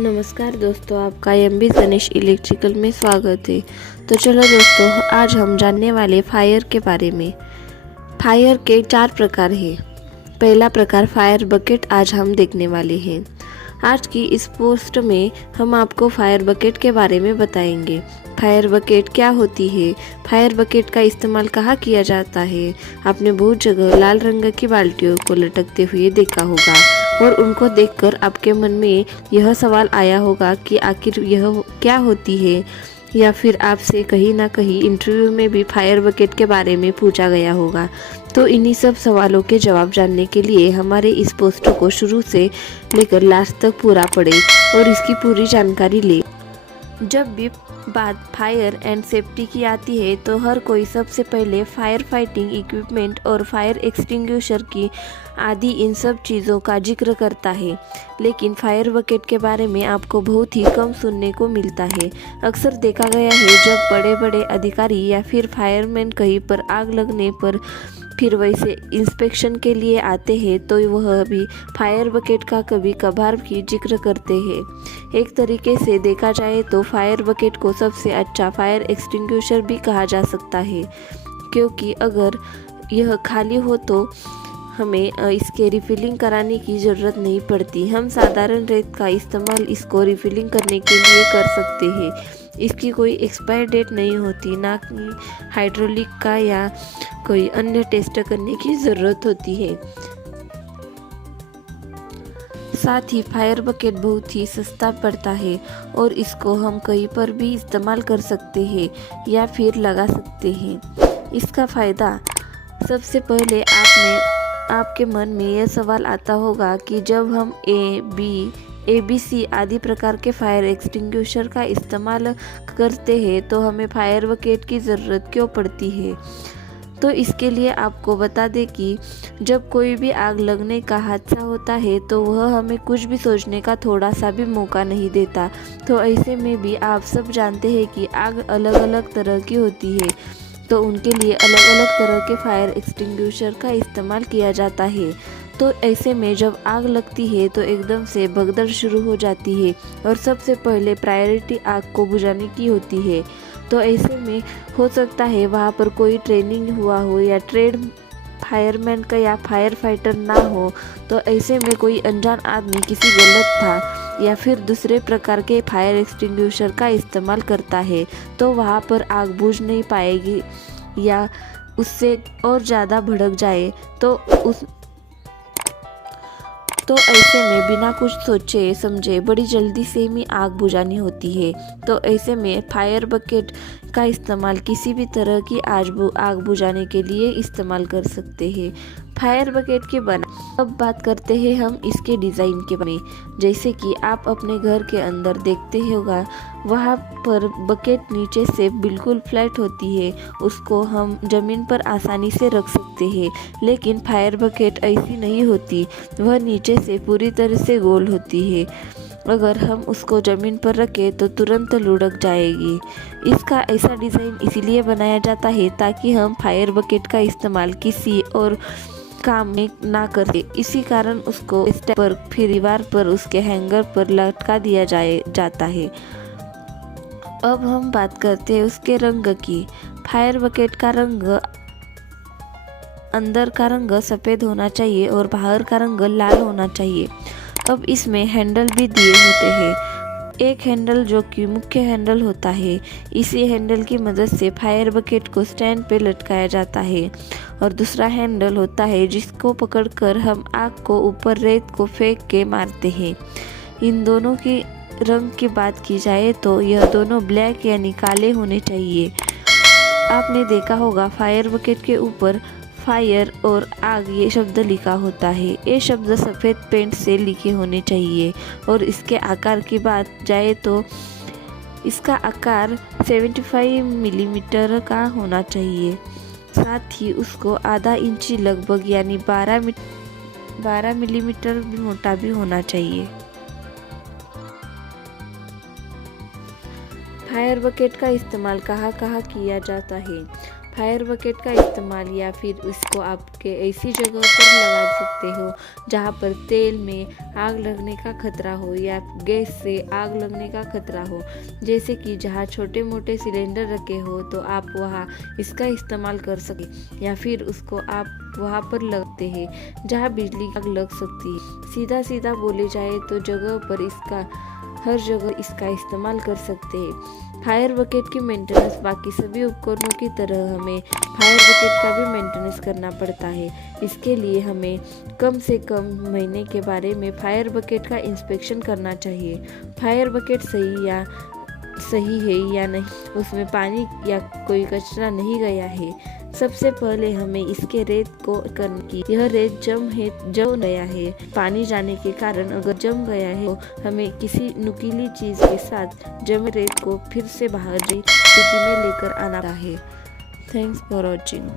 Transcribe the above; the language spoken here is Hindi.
नमस्कार दोस्तों, आपका एमबी गणेश इलेक्ट्रिकल में स्वागत है। तो चलो दोस्तों, आज हम जानने वाले फायर के बारे में। फायर के 4 प्रकार हैं। पहला प्रकार फायर बकेट आज हम देखने वाले हैं। आज की इस पोस्ट में हम आपको फायर बकेट के बारे में बताएंगे। फायर बकेट क्या होती है, फायर बकेट का इस्तेमाल कहाँ किया जाता है। आपने बहुत जगह लाल रंग की बाल्टियों को लटकते हुए देखा होगा और उनको देखकर आपके मन में यह सवाल आया होगा कि आखिर यह क्या होती है, या फिर आपसे कहीं ना कहीं इंटरव्यू में भी फायर बकेट के बारे में पूछा गया होगा। तो इन्हीं सब सवालों के जवाब जानने के लिए हमारे इस पोस्ट को शुरू से लेकर लास्ट तक पूरा पढ़ें और इसकी पूरी जानकारी लें। जब भी बात फायर एंड सेफ्टी की आती है तो हर कोई सबसे पहले फायर फाइटिंग इक्विपमेंट और फायर एक्सटिंग्विशर की आदि इन सब चीज़ों का जिक्र करता है, लेकिन फायर बकेट के बारे में आपको बहुत ही कम सुनने को मिलता है। अक्सर देखा गया है जब बड़े बड़े अधिकारी या फिर फायरमैन कहीं पर आग लगने पर फिर वैसे इंस्पेक्शन के लिए आते हैं तो वह भी फायर बकेट का कभी कभार भी जिक्र करते हैं। एक तरीके से देखा जाए तो फायर बकेट को सबसे अच्छा फायर एक्सटिंग्विशर भी कहा जा सकता है, क्योंकि अगर यह खाली हो तो हमें इसके रिफिलिंग कराने की ज़रूरत नहीं पड़ती। हम साधारण रेत का इस्तेमाल इसको रिफिलिंग करने के लिए कर सकते हैं। इसकी कोई एक्सपायर डेट नहीं होती, ना कि हाइड्रोलिक का या कोई अन्य टेस्ट करने की ज़रूरत होती है। साथ ही फायर बकेट बहुत ही सस्ता पड़ता है और इसको हम कहीं पर भी इस्तेमाल कर सकते हैं या फिर लगा सकते हैं। इसका फ़ायदा, सबसे पहले आपके मन में यह सवाल आता होगा कि जब हम ABC आदि प्रकार के फायर एक्सटिंग्विशर का इस्तेमाल करते हैं तो हमें फायर बकेट की ज़रूरत क्यों पड़ती है। तो इसके लिए आपको बता दें कि जब कोई भी आग लगने का हादसा होता है तो वह हमें कुछ भी सोचने का थोड़ा सा भी मौका नहीं देता। तो ऐसे में भी आप सब जानते हैं कि आग अलग अलग तरह की होती है, तो उनके लिए अलग अलग तरह के फायर एक्सटिंग्विशर का इस्तेमाल किया जाता है। तो ऐसे में जब आग लगती है तो एकदम से भगदड़ शुरू हो जाती है और सबसे पहले प्रायोरिटी आग को बुझाने की होती है। तो ऐसे में हो सकता है वहाँ पर कोई ट्रेनिंग हुआ हो या ट्रेड फायरमैन का या फायर फाइटर ना हो, तो ऐसे में कोई अनजान आदमी किसी गलत था या फिर दूसरे प्रकार के फायर एक्सटिंग्विशर का इस्तेमाल करता है तो वहाँ पर आग बुझ नहीं पाएगी या उससे और ज़्यादा भड़क जाए तो ऐसे में बिना कुछ सोचे समझे बड़ी जल्दी से ही आग बुझानी होती है। तो ऐसे में फायर बकेट का इस्तेमाल किसी भी तरह की आग बुझाने के लिए इस्तेमाल कर सकते हैं। फायर बकेट के अब बात करते हैं हम इसके डिज़ाइन के बारे में। जैसे कि आप अपने घर के अंदर देखते होगा, वहाँ पर बकेट नीचे से बिल्कुल फ्लैट होती है, उसको हम ज़मीन पर आसानी से रख सकते हैं। लेकिन फायर बकेट ऐसी नहीं होती, वह नीचे से पूरी तरह से गोल होती है। अगर हम उसको ज़मीन पर रखें तो तुरंत लुढ़क जाएगी। इसका ऐसा डिज़ाइन इसीलिए बनाया जाता है ताकि हम फायर बकेट का इस्तेमाल किसी और काम में ना करे। इसी कारण उसको स्टैंड पर फिर दीवार पर उसके हैंगर पर लटका दिया जाता है। अब हम बात करते हैं उसके रंग की। फायर बकेट का रंग, अंदर का रंग सफ़ेद होना चाहिए और बाहर का रंग लाल होना चाहिए। अब इसमें हैंडल भी दिए होते हैं। एक हैंडल जो कि मुख्य हैंडल होता है, इसी हैंडल की मदद से फायर बकेट को स्टैंड पे लटकाया जाता है और दूसरा हैंडल होता है जिसको पकड़कर हम आग को ऊपर रेत को फेंक के मारते हैं। इन दोनों की रंग की बात की जाए तो यह दोनों ब्लैक यानी काले होने चाहिए। आपने देखा होगा फायर बकेट के ऊपर फायर और आग ये शब्द लिखा होता है। ये शब्द सफ़ेद पेंट से लिखे होने चाहिए। और इसके आकार की बात जाए तो इसका आकार 75 मिलीमीटर का होना चाहिए। साथ ही उसको आधा इंची लगभग यानी 12 मिलीमीटर मोटा भी होना चाहिए। फायर बकेट का इस्तेमाल कहाँ कहाँ किया जाता है। फायर बकेट का इस्तेमाल या फिर इसको आपके ऐसी जगह पर लगा सकते हो जहाँ पर तेल में आग लगने का खतरा हो या गैस से आग लगने का खतरा हो। जैसे कि जहाँ छोटे मोटे सिलेंडर रखे हो तो आप वहाँ इसका इस्तेमाल कर सके, या फिर उसको आप वहाँ पर लगते हैं जहाँ बिजली आग लग सकती है। सीधा सीधा बोले जाए तो जगह पर इसका हर जगह इसका इस्तेमाल कर सकते हैं। फायर बकेट की मेंटेनेंस बाकी सभी उपकरणों की तरह हमें फायर बकेट का भी मेंटेनेंस करना पड़ता है। इसके लिए हमें कम से कम महीने के बारे में फायर बकेट का इंस्पेक्शन करना चाहिए। फायर बकेट सही है या नहीं, उसमें पानी या कोई कचरा नहीं गया है। सबसे पहले हमें इसके रेत को करने की, यह रेत जम गया है। पानी जाने के कारण अगर जम गया है तो हमें किसी नुकीली चीज के साथ जमे रेत को फिर से बाहर की स्थिति में लेकर आना है। Thanks for watching.